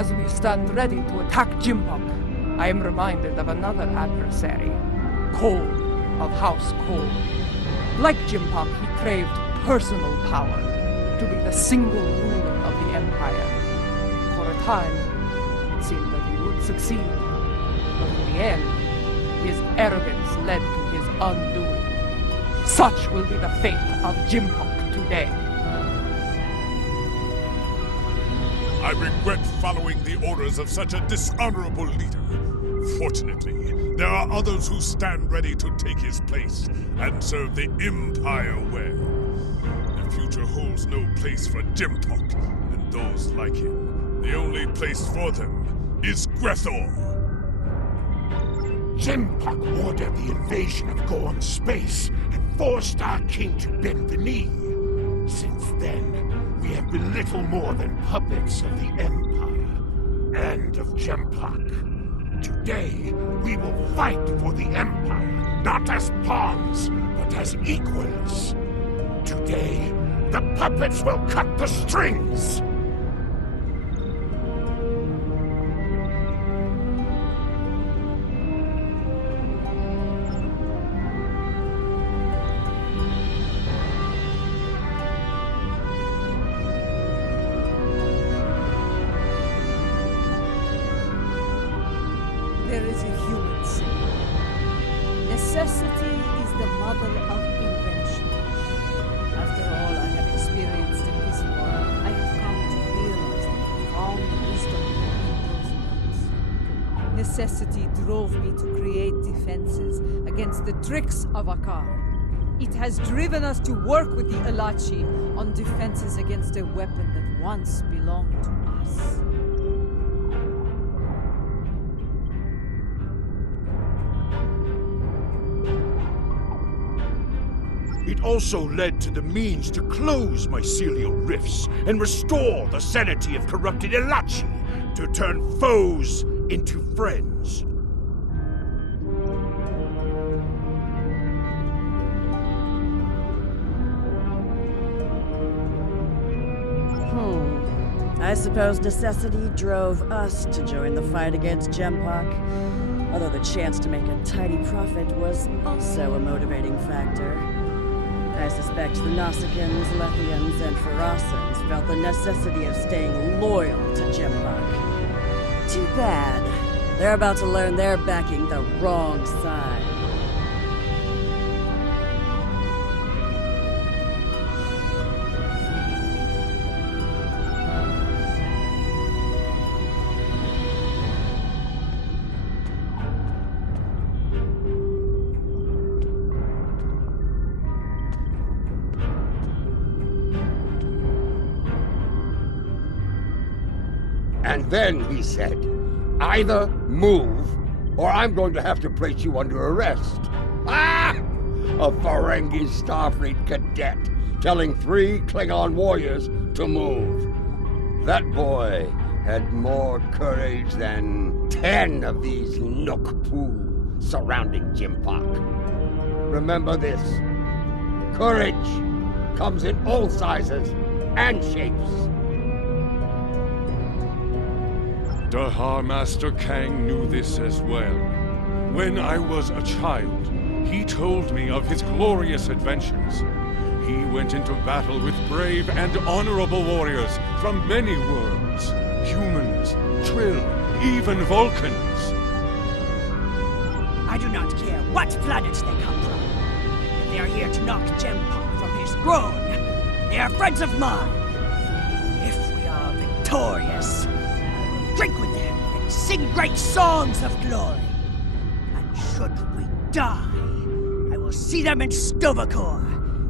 As we stand ready to attack Jimpok, I am reminded of another adversary, Cole of House Cole. Like Jimpok, he craved personal power, to be the single ruler of the Empire. For a time, it seemed that he would succeed, but in the end, his arrogance led to his undoing. Such will be the fate of Jimpok today. I regret following the orders of such a dishonorable leader. Fortunately, there are others who stand ready to take his place and serve the Empire well. The future holds no place for Jimpok and those like him. The only place for them is Grethor. Jimpok ordered the invasion of Gorn space and forced our king to bend the knee. Since then, we have been little more than puppets of the Empire and of Jimpok. Today, we will fight for the Empire, not as pawns, but as equals. Today, the puppets will cut the strings! There is a human saying, necessity is the mother of invention. After all I have experienced in this world, I have come to realize the profound wisdom in those words. Necessity drove me to create defenses against the tricks of Akar. It has driven us to work with the Elachi on defenses against a weapon that once belonged to us. It also led to the means to close mycelial rifts and restore the sanity of corrupted Elachi, to turn foes into friends. I suppose necessity drove us to join the fight against Jimpok, although the chance to make a tidy profit was also a motivating factor. I suspect the Nausicaans, Lethians, and Ferasans felt the necessity of staying loyal to Jimpok. Too bad. They're about to learn they're backing the wrong side. And then he said, either move, or I'm going to have to place you under arrest. Ah! A Ferengi Starfleet cadet telling 3 Klingon warriors to move. That boy had more courage than 10 of these Nook-Poo surrounding Jimpok. Remember this. Courage comes in all sizes and shapes. Dahar Master Kang knew this as well. When I was a child, he told me of his glorious adventures. He went into battle with brave and honorable warriors from many worlds. Humans, Trill, even Vulcans. I do not care what planets they come from. If they are here to knock Jimpok from his throne, they are friends of mine. If we are victorious, drink with them and sing great songs of glory. And should we die, I will see them in Sto-vo-kor,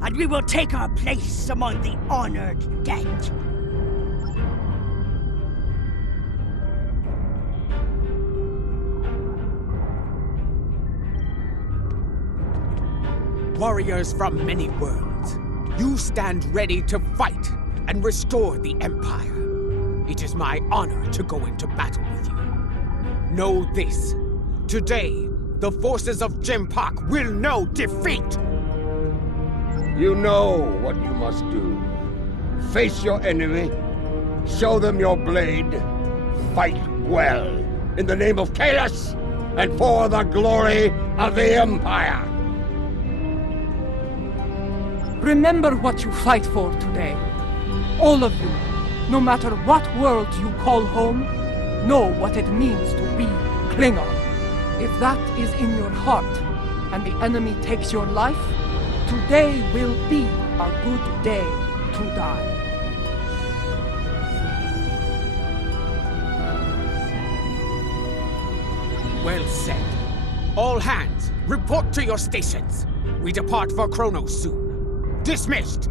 and we will take our place among the honored dead. Warriors from many worlds, you stand ready to fight and restore the Empire. It is my honor to go into battle with you. Know this. Today, the forces of Jimpok will know defeat! You know what you must do. Face your enemy, show them your blade, Fight well, in the name of Qo'noS, and for the glory of the Empire! Remember what you fight for today. All of you, no matter what world you call home, know what it means to be Klingon. If that is in your heart, and the enemy takes your life, today will be a good day to die. Well said. All hands, report to your stations. We depart for Qo'noS soon. Dismissed!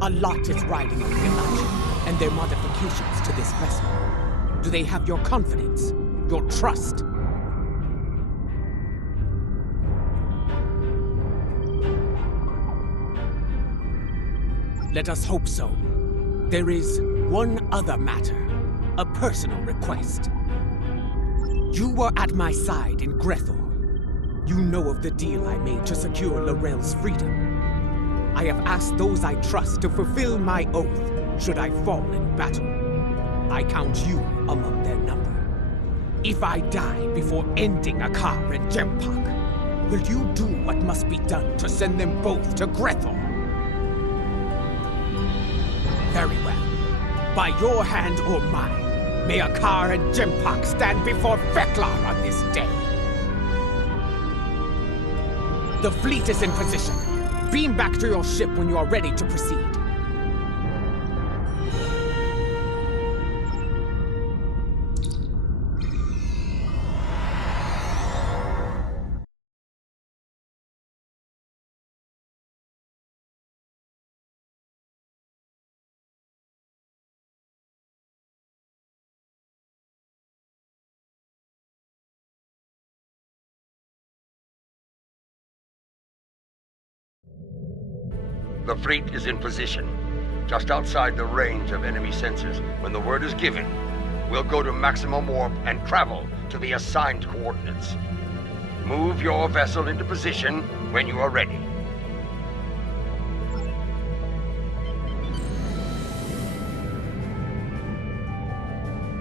A lot is riding on the Apache and their modifications to this vessel. Do they have your confidence? Your trust? Let us hope so. There is one other matter. A personal request. You were at my side in Grethel. You know of the deal I made to secure L'Rell's freedom. I have asked those I trust to fulfill my oath should I fall in battle. I count you among their number. If I die before ending Akar and Jempak, will you do what must be done to send them both to Grethel? Very well. By your hand or mine, may Akar and Jempak stand before Feklar on this day. The fleet is in position. Beam back to your ship when you are ready to proceed. The fleet is in position, just outside the range of enemy sensors. When the word is given, we'll go to maximum warp and travel to the assigned coordinates. Move your vessel into position when you are ready.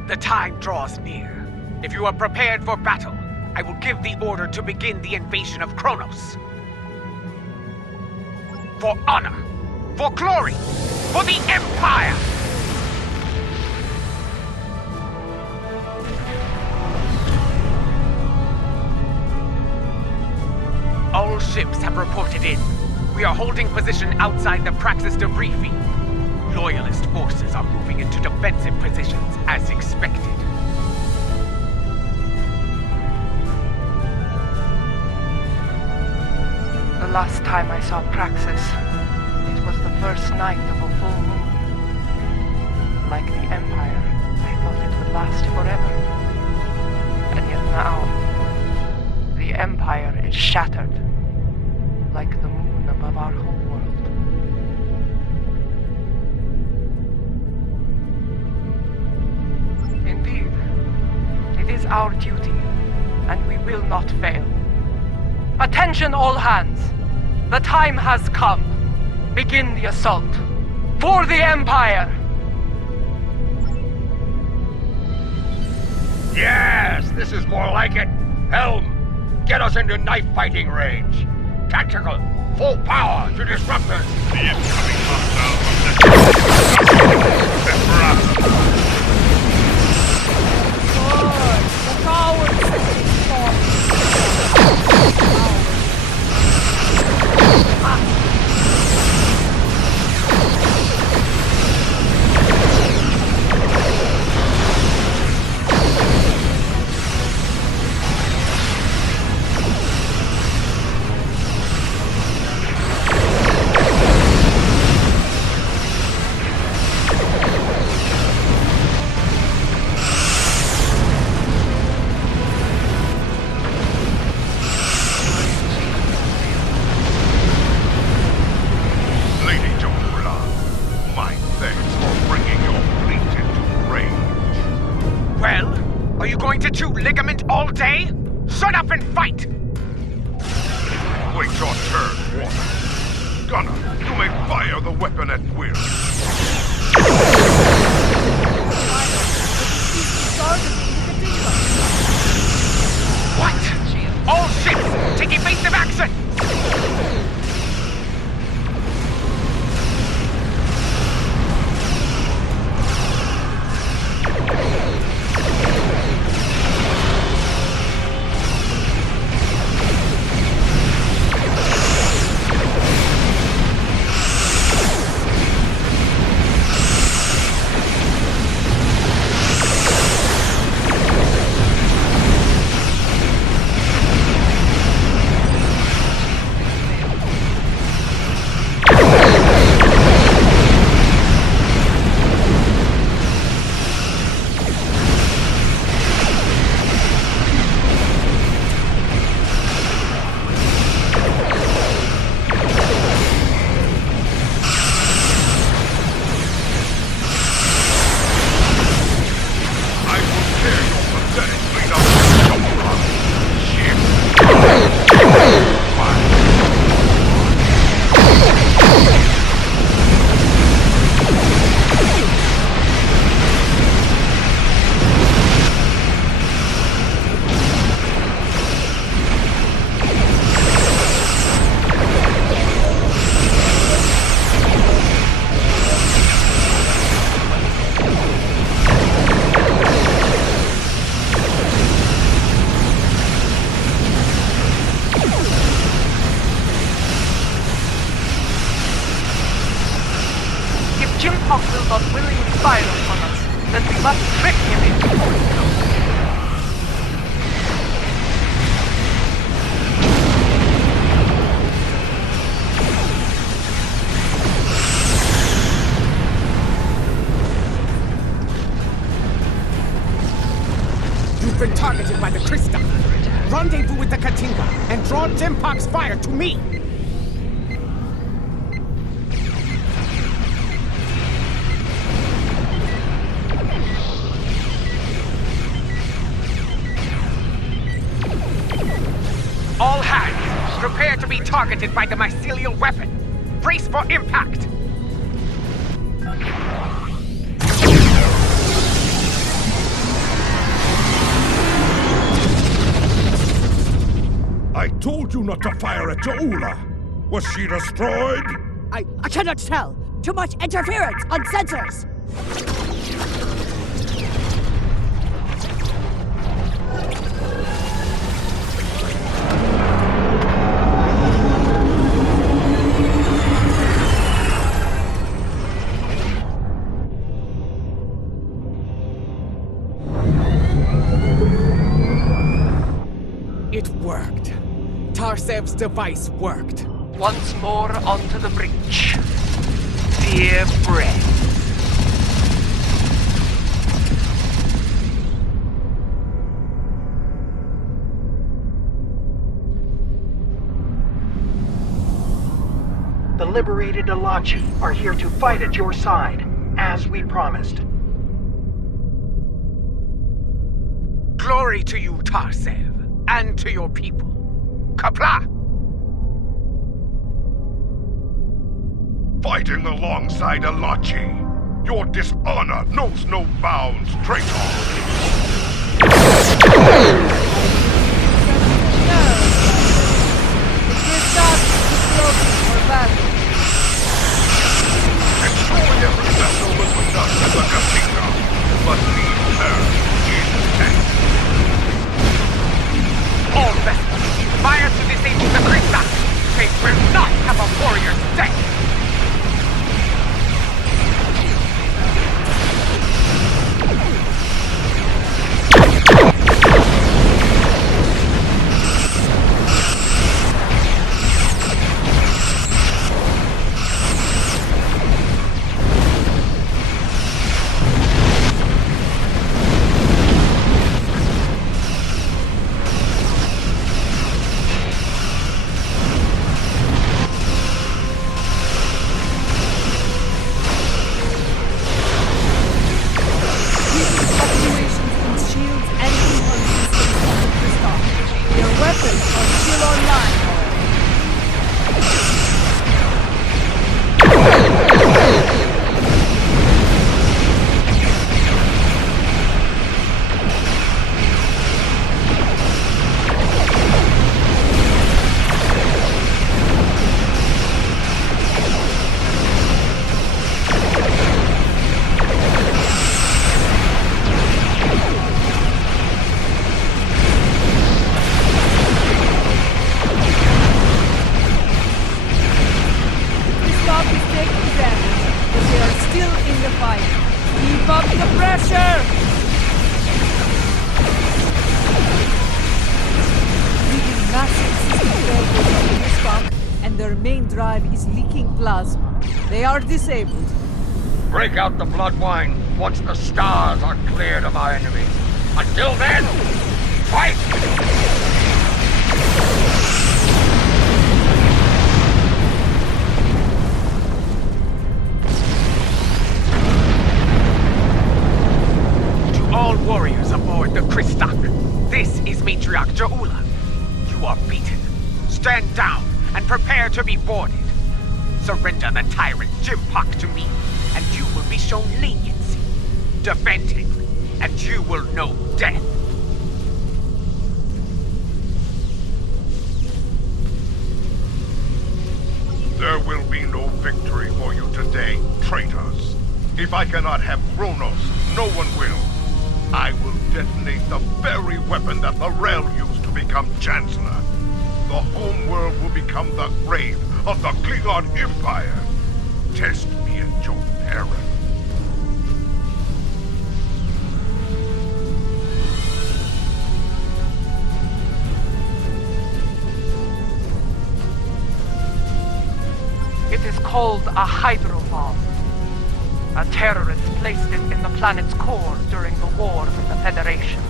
The time draws near. If you are prepared for battle, I will give the order to begin the invasion of Qo'noS. For honor, for glory, for the Empire! All ships have reported in. We are holding position outside the Praxis debris field. Loyalist forces are moving into defensive positions as expected. The last time I saw Praxis, it was the first night of a full moon. Like the Empire, I thought it would last forever. And yet now, the Empire is shattered, like the moon above our whole world. Indeed, it is our duty, and we will not fail. Attention all hands! The time has come. Begin the assault. For the Empire! Yes, this is more like it. Helm, get us into knife fighting range. Tactical, full power to disruptors. The incoming hostile ligament all day? Shut up and fight! Wait your turn, Warner. Gunner, you may fire the weapon at will. fire upon us, then we must trick him into You've been targeted by the Krista. Rendezvous with the Katinga and draw Jempok's fire to me. All hands, prepare to be targeted by the mycelial weapon. Brace for impact. I told you not to fire at Jo'ula. Was she destroyed? I cannot tell. Too much interference on sensors. It worked. Tarsev's device worked. once more onto the breach. Dear friend. The liberated Alachi are here to fight at your side, as we promised. Glory to you, Tarsev, and to your people. Kapla! Fighting alongside Alachi. Your dishonor knows no bounds, traitor! Ensure every vessel was with us as a casino, but leave her intact. All vessels, fire to disable the Krista! They will not have a warrior's death! They are disabled. Break out the blood wine once the stars are cleared of our enemies. Until then, fight! To all warriors aboard the Kristak, this is Matriarch Jo'ula. You are beaten. Stand down and prepare to be boarded. Surrender the tyrant Jimpak to me, and you will be shown leniency. Defend him, and you will know death. There will be no victory for you today, traitors. If I cannot have Qo'noS, no one will. I will detonate the very weapon that Varel used to become Chancellor. The homeworld will become the grave of the Klingon Empire. Test me at your peril. called a hydrobomb. A terrorist placed it in the planet's core during the war with the Federation.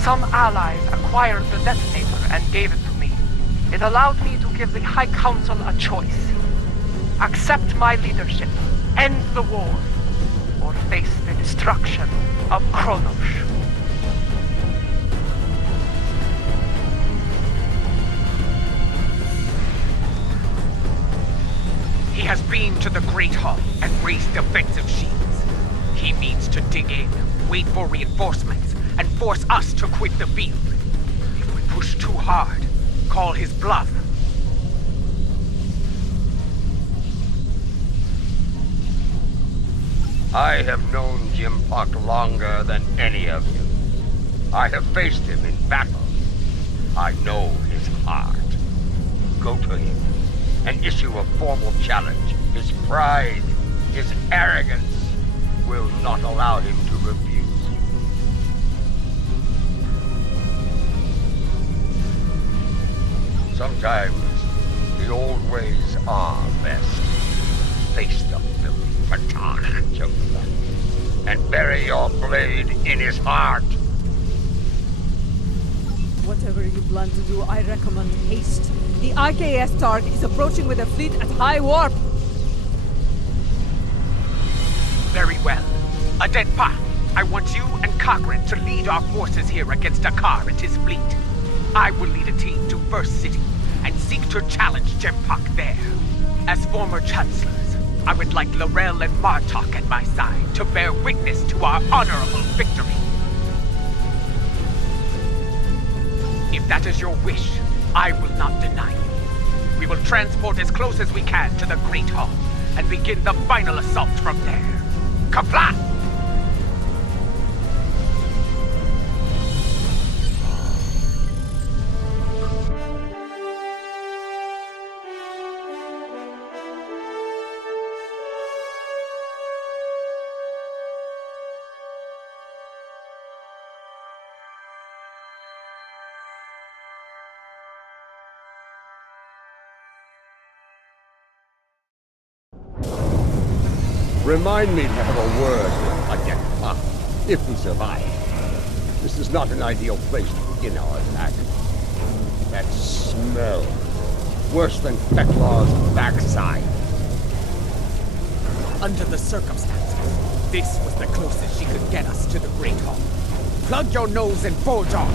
Some allies acquired the detonator and gave it to me. It allowed me to give the High Council a choice. Accept my leadership, end the war, or face the destruction of Qo'noS. He has beamed to the Great Hall and raised defensive shields. He means to dig in, wait for reinforcements, and force us to quit the field. If we push too hard, call his bluff. I have known Jimpock longer than any of you. I have faced him in battle. I know his heart. Go to him and issue a formal challenge. His pride, his arrogance will not allow him to refuse you. Sometimes the old ways are best. Face the filthy Patana, Joseph, and bury your blade in his heart. Whatever you plan to do, I recommend haste. The IKS Targ is approaching with a fleet at high warp. Very well. Adenpa, I want you and Cochrane to lead our forces here against Akar and his fleet. I will lead a team to First City and seek to challenge Jimpock there. As former chancellors, I would like Laurel and Martok at my side to bear witness to our honorable victory. If that is your wish, I will not deny you. We will transport as close as we can to the Great Hall and begin the final assault from there. Kapla! Remind me to have a word with Adenpa, if we survive. This is not an ideal place to begin our attack. That smell. Worse than Fetlaw's backside. Under the circumstances, this was the closest she could get us to the Great Hall. Plug your nose and forge on.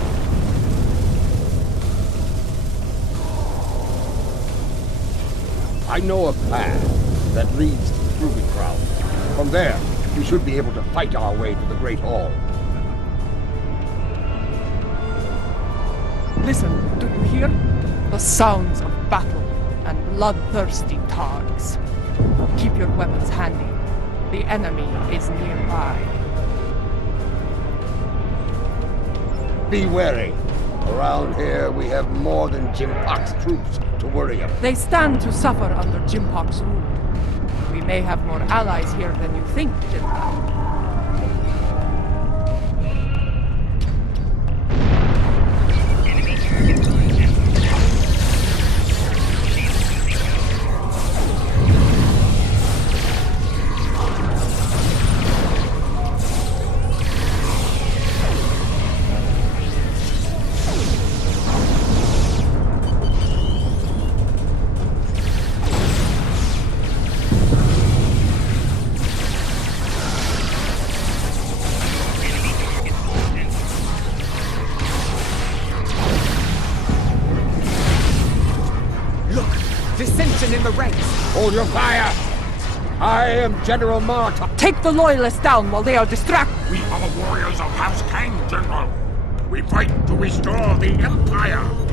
I know a path that leads to the Proving Ground. From there, we should be able to fight our way to the Great Hall. Listen, do you hear? The sounds of battle and bloodthirsty Targs. Keep your weapons handy. The enemy is nearby. Be wary. Around here, we have more than Jimpock's troops to worry about. They stand to suffer under Jimpock's rule. We may have more allies here than you think, Jimpock. In the ranks. Hold your fire! I am General Martok. Take the Loyalists down while they are distracted! We are warriors of House Kang, General. We fight to restore the Empire.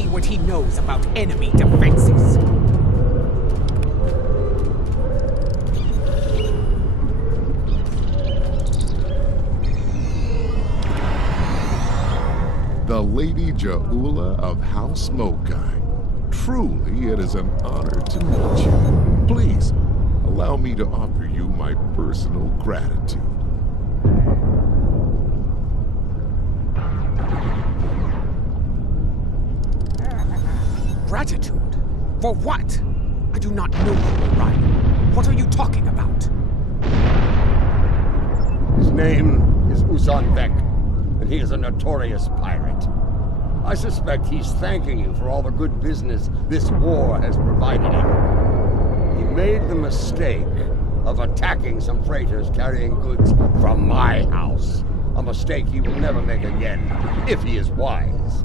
see what he knows about enemy defenses. The Lady Ja'ula of House Mokai. Truly, it is an honor to meet you. Please, allow me to offer you my personal gratitude. Gratitude? For what? I do not know you, Orion. What are you talking about? His name is Usan Vek, and he is a notorious pirate. I suspect he's thanking you for all the good business this war has provided him. He made the mistake of attacking some freighters carrying goods from my house. A mistake he will never make again, if he is wise.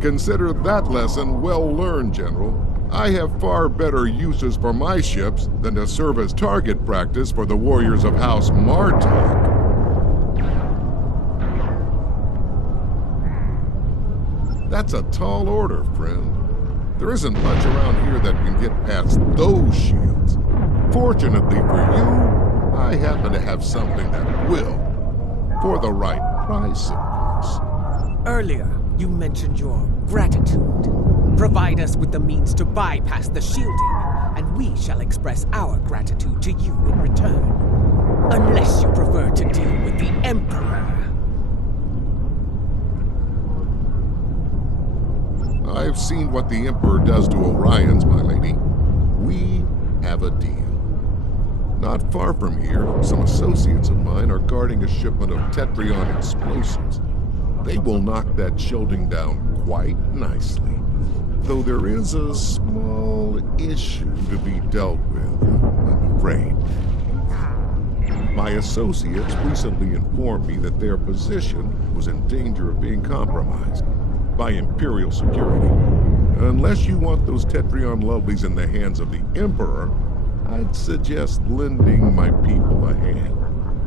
Consider that lesson well learned, General. I have far better uses for my ships than to serve as target practice for the warriors of House Martok. That's a tall order, friend. There isn't much around here that can get past those shields. Fortunately for you, I happen to have something that will. For the right price, of course. Earlier, you mentioned your gratitude. Provide us with the means to bypass the shielding, and we shall express our gratitude to you in return. Unless you prefer to deal with the Emperor. I've seen what the Emperor does to Orions, my lady. We have a deal. Not far from here, some associates of mine are guarding a shipment of Tetrion explosives. They will knock that shielding down quite nicely. Though there is a small issue to be dealt with, I'm afraid. My associates recently informed me that their position was in danger of being compromised by Imperial security. Unless you want those Tetrion lovelies in the hands of the Emperor, I'd suggest lending my people a hand.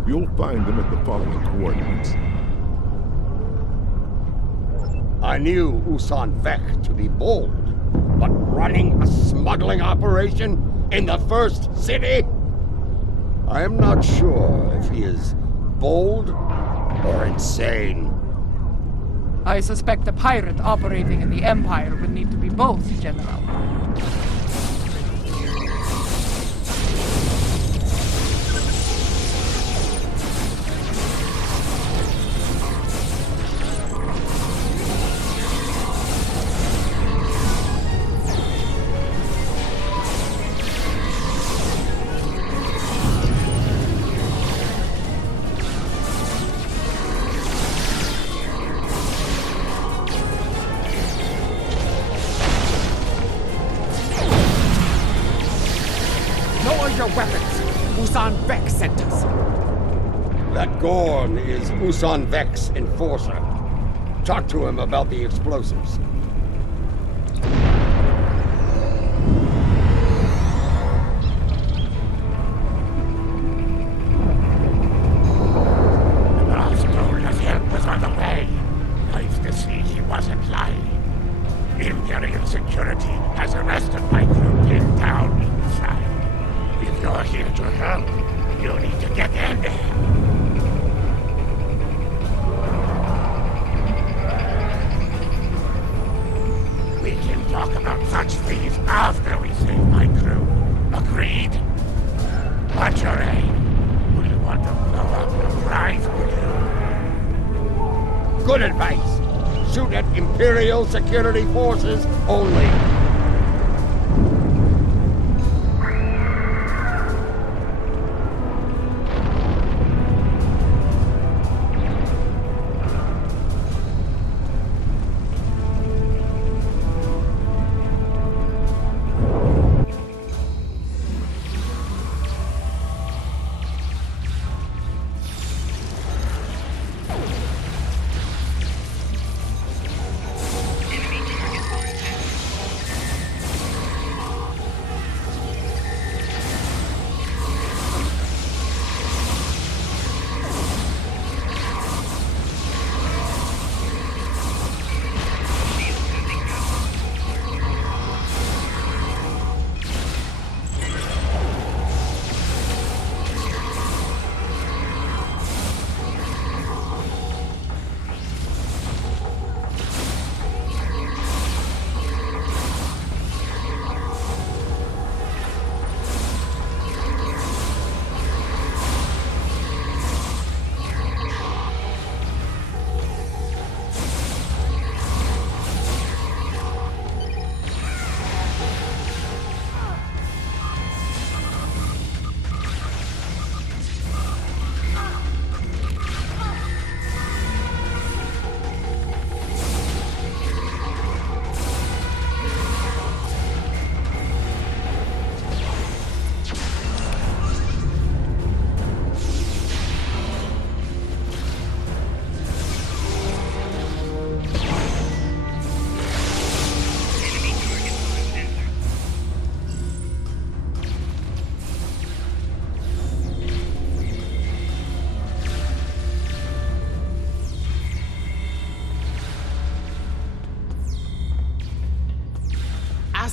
You'll find them at the following coordinates. I knew Usan Vek to be bold, but running a smuggling operation in the first city? I am not sure if he is bold or insane. I suspect a pirate operating in the Empire would need to be both, General. Your weapons! Usan Vek sent us! That Gorn is Usan Vek's enforcer. Talk to him about the explosives. The boss told us help was on the way. Nice to see he wasn't lying. Imperial security has arrested my crew pinned down inside. If you're here to help, you need to get in there. We can talk about such things after we save my crew. Agreed? What's your aim? Will you want to blow up the prize, will you? Good advice. Shoot at Imperial security forces only.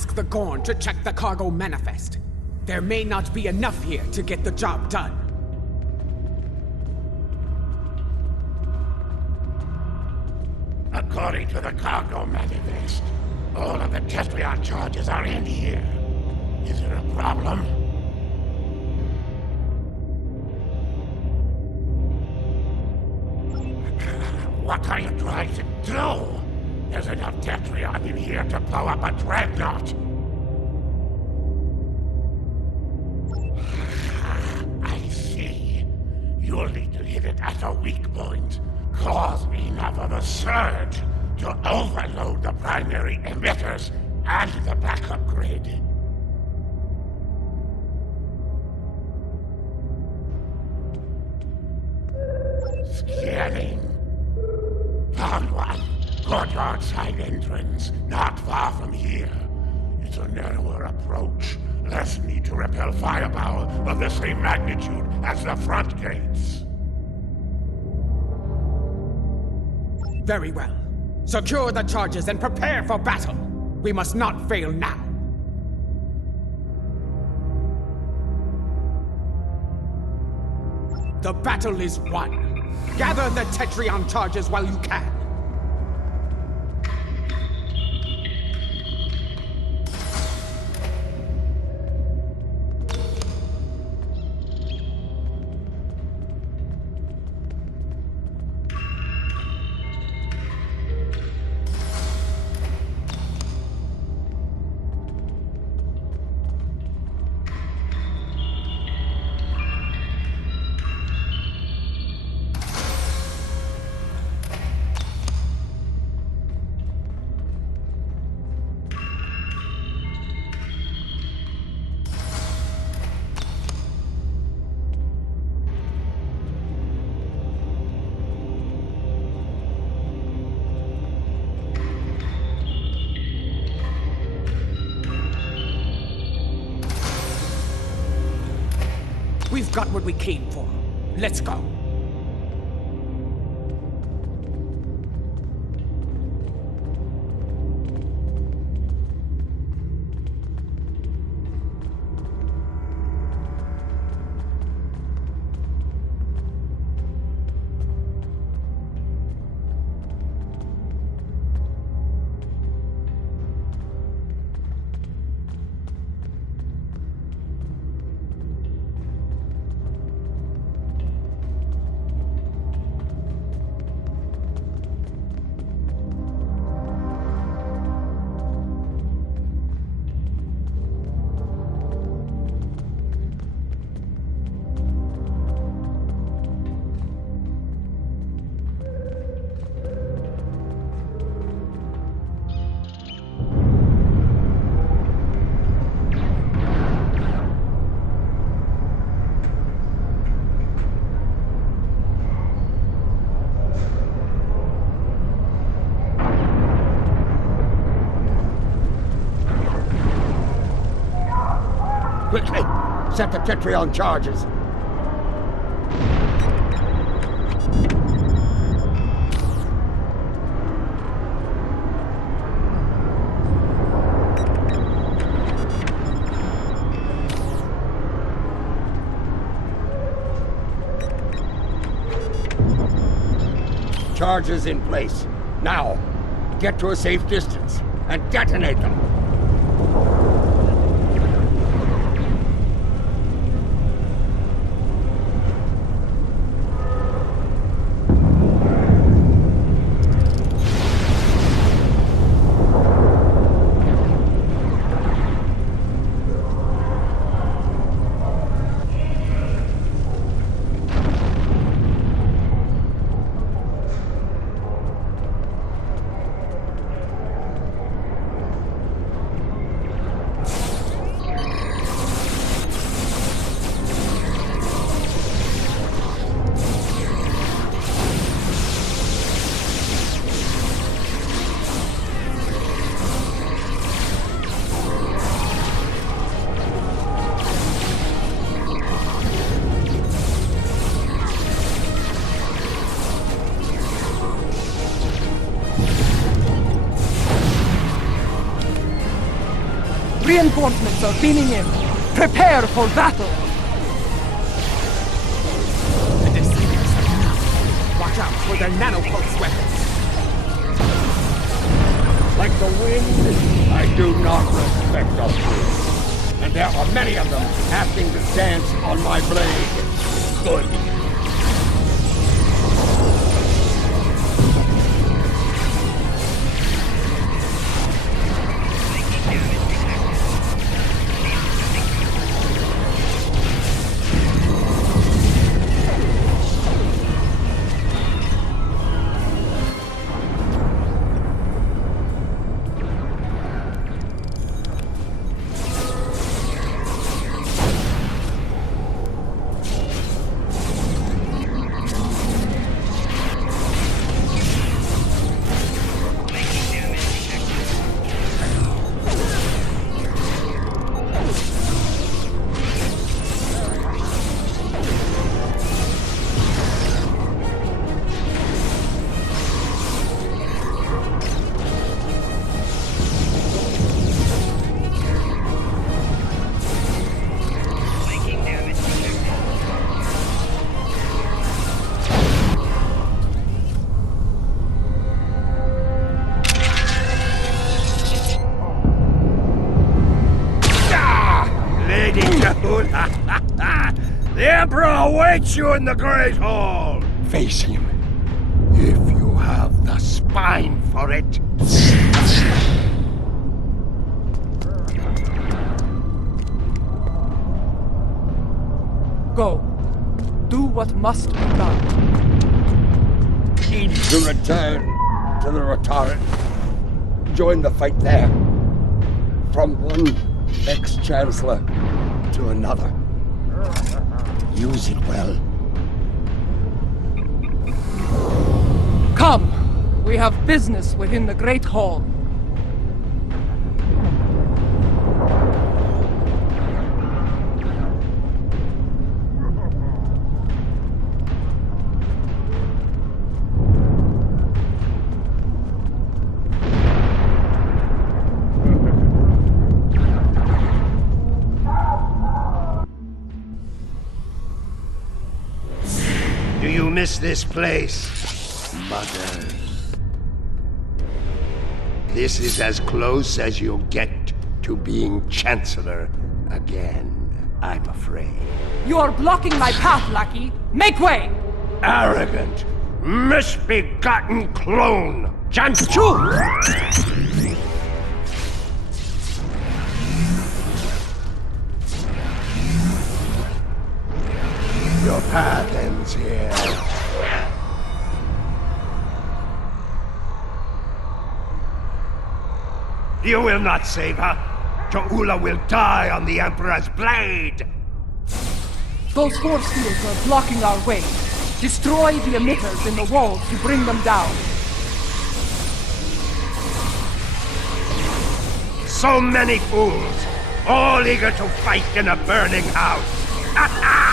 ask the Gorn to check the cargo manifest. There may not be enough here to get the job done. According to the cargo manifest, all of the Tetrion charges are in here. Is it a problem? What are you trying to do? There's enough Tetrion in here to blow up a dreadnought. I see. You'll need to hit it at a weak point. Cause enough of a surge to overload the primary emitters and the backup grid. Scanning. Found one. Courtyard side entrance, not far from here. It's a narrower approach. Less need to repel firepower of the same magnitude as the front gates. Very well. Secure the charges and prepare for battle. We must not fail now. The battle is won. Gather the Tetrion charges while you can. We've got what we came for. Let's go. Quickly! Set the Tetrion charges. Charges in place. Now, get to a safe distance and detonate them. Reinforcements are beaming in. Prepare for battle! The deceivers are enough. Watch out for their nanopulse weapons. Like the wind, I do not respect a fool. And there are many of them asking to dance on my blade. Good. The Emperor awaits you in the Great Hall! Face him. If you have the spine for it. Go. Do what must be done. Need to return to the Rotaran. Join the fight there. From one ex-chancellor to another. Use it well. Come! We have business within the Great Hall. Do you miss this place, Mother? This is as close as you'll get to being Chancellor again, I'm afraid. You are blocking my path, lackey! Make way! Arrogant, misbegotten clone! Janchu! Your path ends here. You will not save her. Jo'ula will die on the Emperor's blade! Those force fields are blocking our way. Destroy the emitters in the walls to bring them down. So many fools, all eager to fight in a burning house. Ha ha!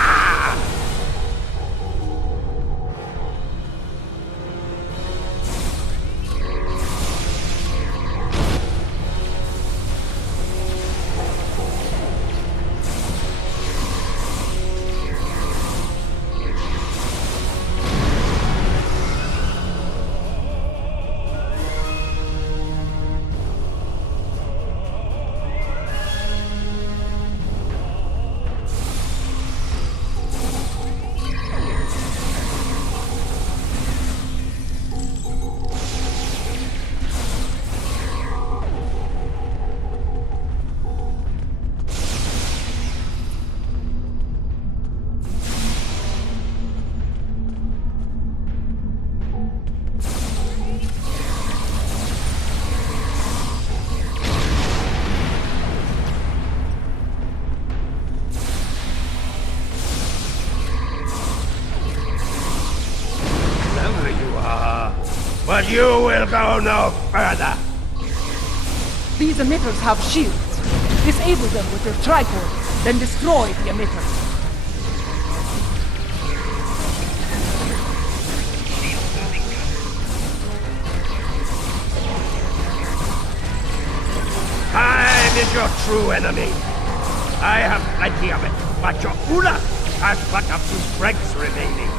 But you will go no further! These emitters have shields. Disable them with your tricords, then destroy the emitters. Time is your true enemy. I have plenty of it, but your Ula has but a few dregs remaining.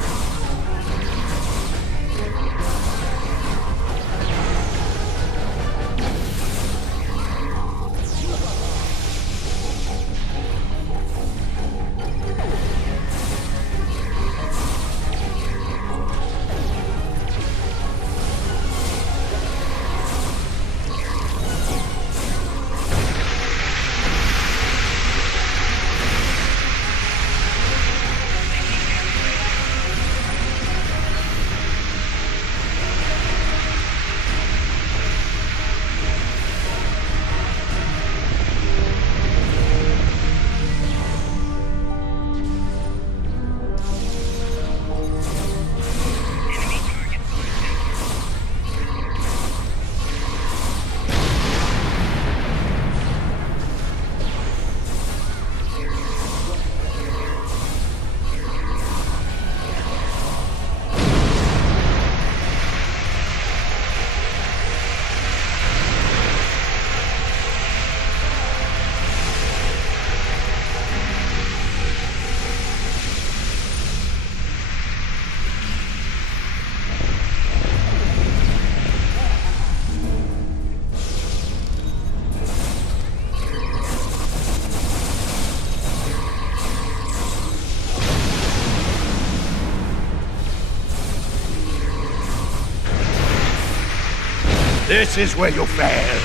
This is where you fail.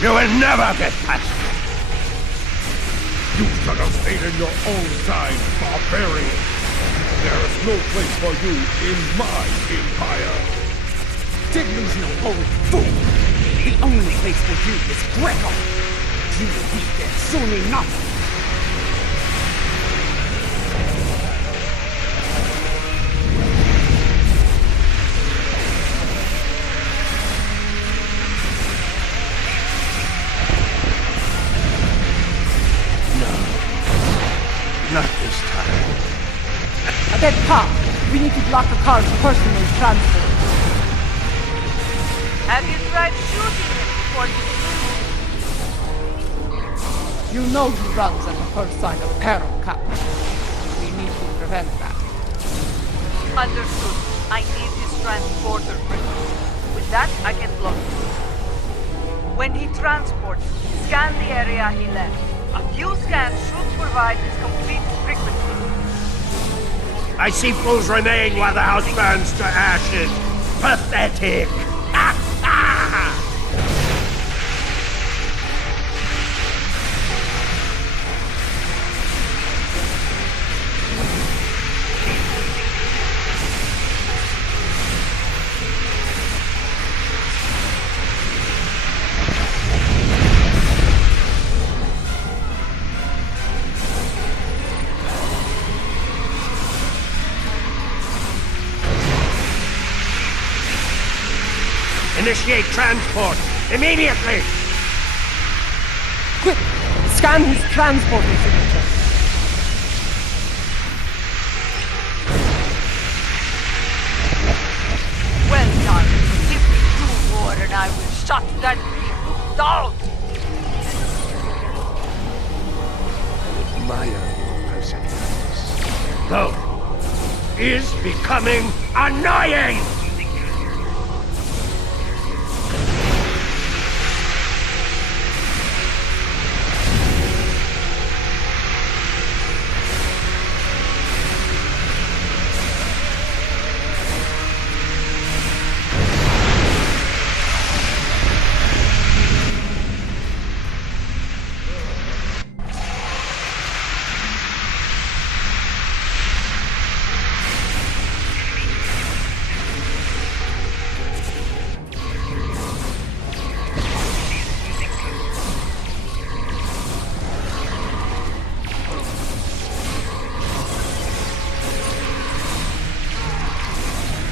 You will never get past it. You should have stayed in your own side, barbarian. There is no place for you in my empire. Delusional old fool! The only place for you is Greco! You will be there soon enough! Not this time. A dead cop. We need to block the car's personal transport. Have you tried shooting him before you... You know he runs at the first sign of peril, Captain. We need to prevent that. Understood. I need his transporter first. With that, I can block him. When he transports, scan the area he left. A few scans should provide his complete frequency. I see fools remain while the house burns to ashes. Pathetic! Initiate transport! Immediately! Quick! Scan his transporter signature. Well done. Give me 2 more and I will shut that vehicle down! Admire perseverance. Though, is becoming annoying!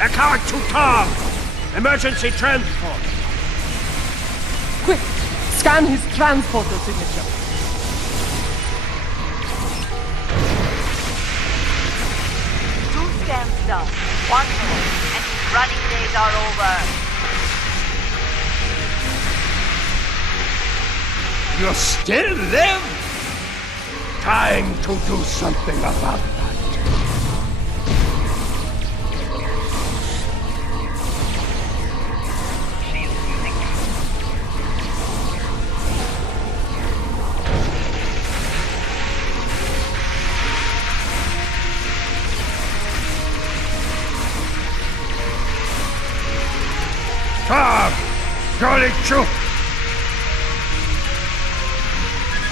Eckhart to Tom! Emergency transport! Quick! Scan his transporter signature. 2 scans done. 1 more, and his running days are over. You still live? Time to do something about that. Come! Jolly Chu!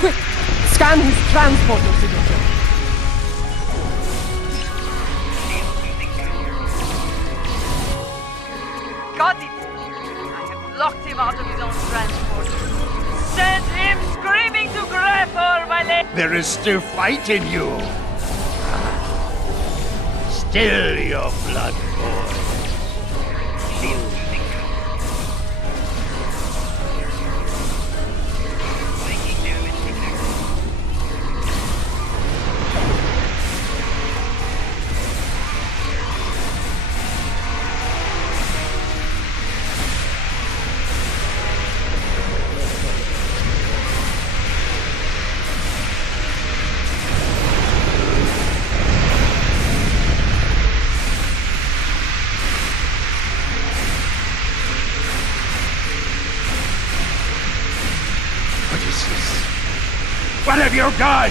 Quick! Scan his transporter signature. Got it! I have locked him out of his own transporter. Send him screaming to grapple, my lady! There is still fight in you. Still your blood boils. What have you done?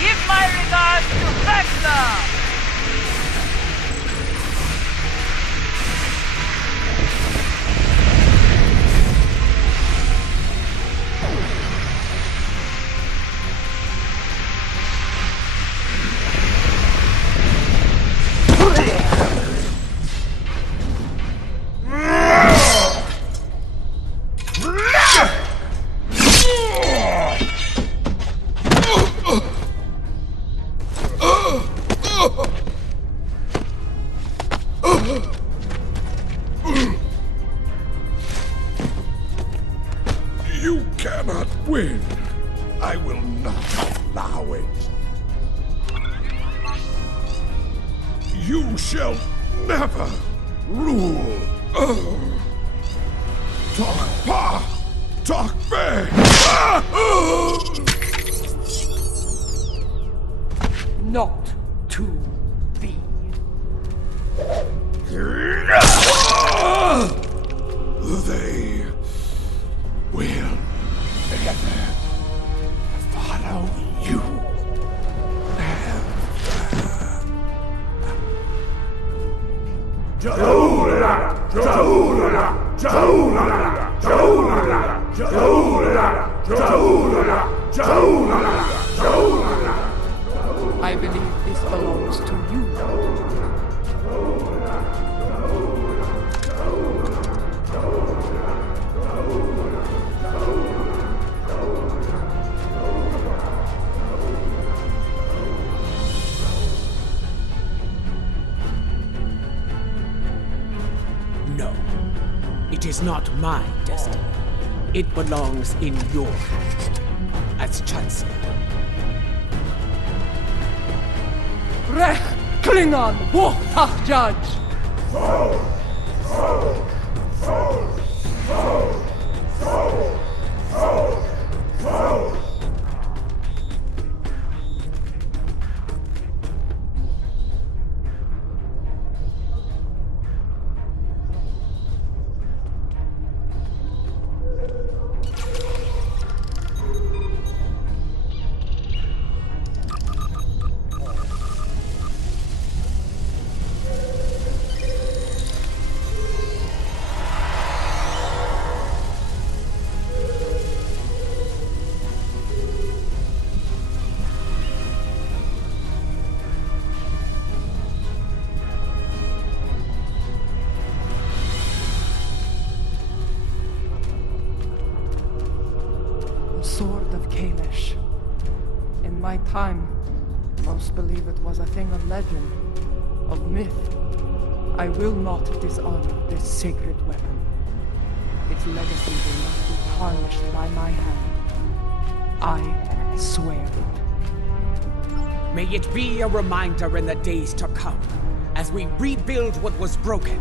Give my regards to Vecna! You cannot win. I will not allow it. You shall never rule. Talk pa, talk be. Not to thee. They will never follow you. I believe this belongs to you. No. It is not my destiny. It belongs in your hands. As Chancellor. Rech Klingon War Judge! Sword of Kalish. In my time, most believe it was a thing of legend, of myth. I will not dishonor this sacred weapon. Its legacy will not be tarnished by my hand. I swear it. May it be a reminder in the days to come, as as we rebuild what was broken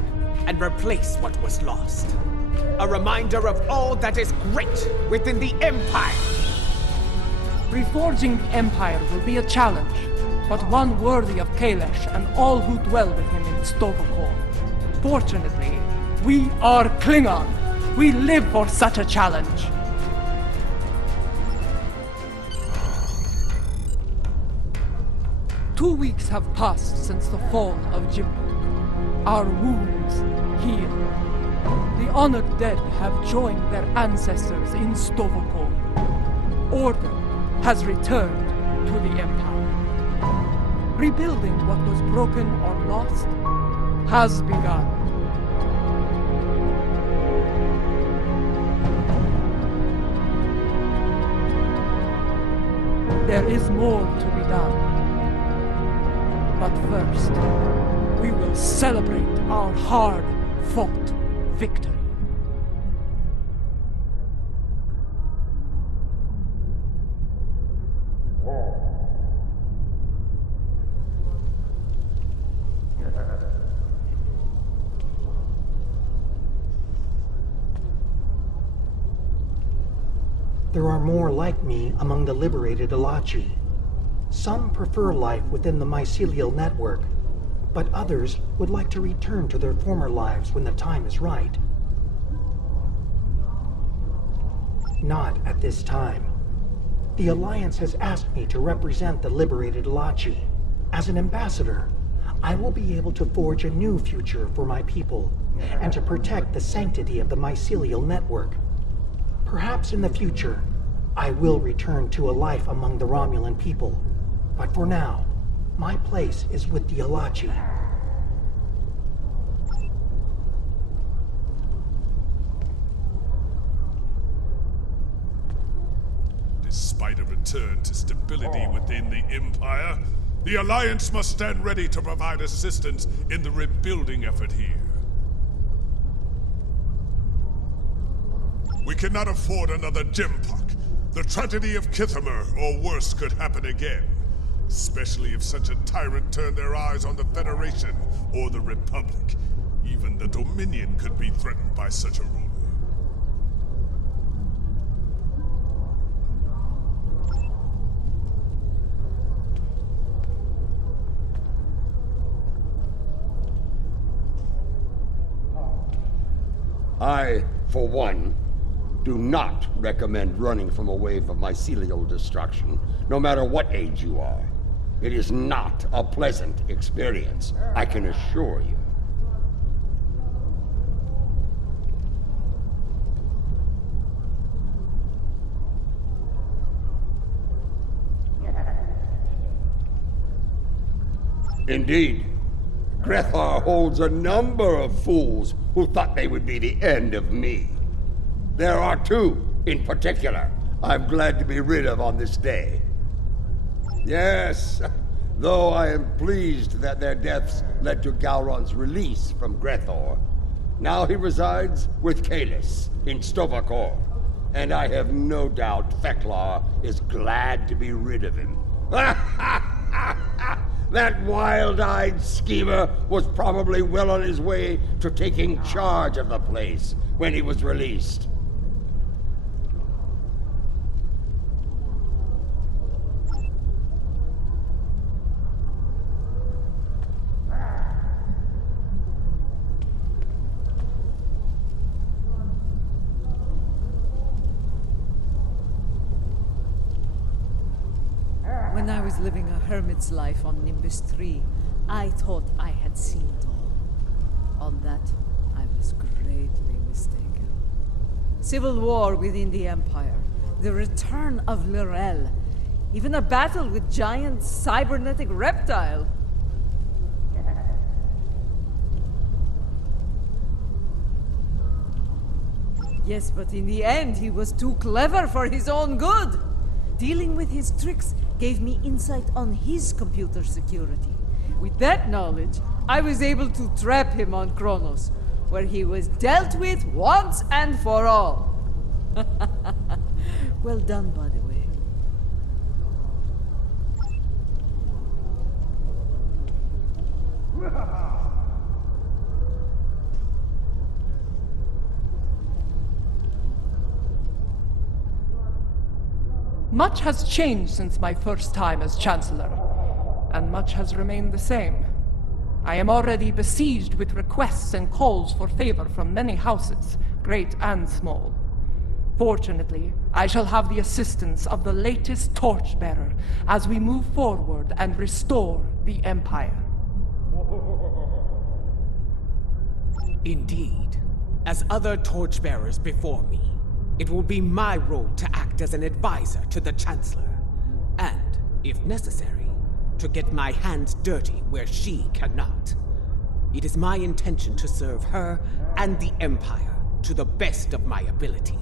and replace what was lost. A reminder of all that is great within the Empire. Reforging the Empire will be a challenge, but one worthy of Kailash and all who dwell with him in Stovokor. Fortunately, we are Klingon. We live for such a challenge. Two weeks have passed since the fall of Jimpok. Our wounds heal. The honored dead have joined their ancestors in Stovokor. Order has returned to the Empire. Rebuilding what was broken or lost has begun. There is more to be done. But first, we will celebrate our hard-fought victory. There are more like me among the liberated Alachi. Some prefer life within the mycelial network, but others would like to return to their former lives when the time is right. Not at this time. The Alliance has asked me to represent the liberated Alachi. As an ambassador, I will be able to forge a new future for my people, and to protect the sanctity of the mycelial network. Perhaps in the future, I will return to a life among the Romulan people. But for now, my place is with the Alachi. Despite a return to stability within the Empire, the Alliance must stand ready to provide assistance in the rebuilding effort here. We cannot afford another Jimpok. The tragedy of Kithamer or worse could happen again. Especially if such a tyrant turned their eyes on the Federation or the Republic. Even the Dominion could be threatened by such a ruler. I, for one, do not recommend running from a wave of mycelial destruction, no matter what age you are. It is not a pleasant experience, I can assure you. Indeed, Grethar holds a number of fools who thought they would be the end of me. There are two, in particular, I'm glad to be rid of on this day. Yes, though I am pleased that their deaths led to Gowron's release from Grethor. Now he resides with Kalis in Stovokor, and I have no doubt Theklar is glad to be rid of him. That wild-eyed schemer was probably well on his way to taking charge of the place when he was released. When I was living a hermit's life on Nimbus 3, I thought I had seen it all. On that, I was greatly mistaken. Civil war within the Empire, the return of Lorel, even a battle with giant cybernetic reptile. Yes, but in the end, he was too clever for his own good. Dealing with his tricks gave me insight on his computer security. With that knowledge, I was able to trap him on Qo'noS, where he was dealt with once and for all. Well done, by the way. Much has changed since my first time as Chancellor, and much has remained the same. I am already besieged with requests and calls for favor from many houses, great and small. Fortunately, I shall have the assistance of the latest torchbearer as we move forward and restore the Empire. Indeed. As other torchbearers before me, it will be my role to act as an advisor to the Chancellor, and, if necessary, to get my hands dirty where she cannot. It is my intention to serve her and the Empire to the best of my ability.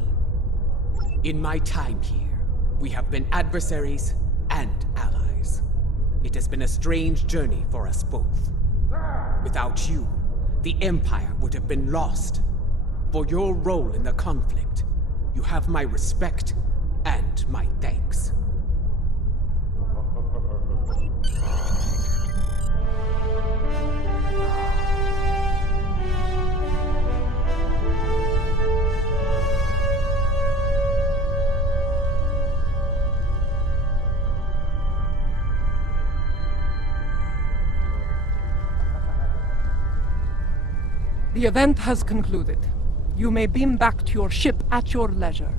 In my time here, we have been adversaries and allies. It has been a strange journey for us both. Without you, the Empire would have been lost. For your role in the conflict, you have my respect and my thanks. The event has concluded. You may beam back to your ship at your leisure.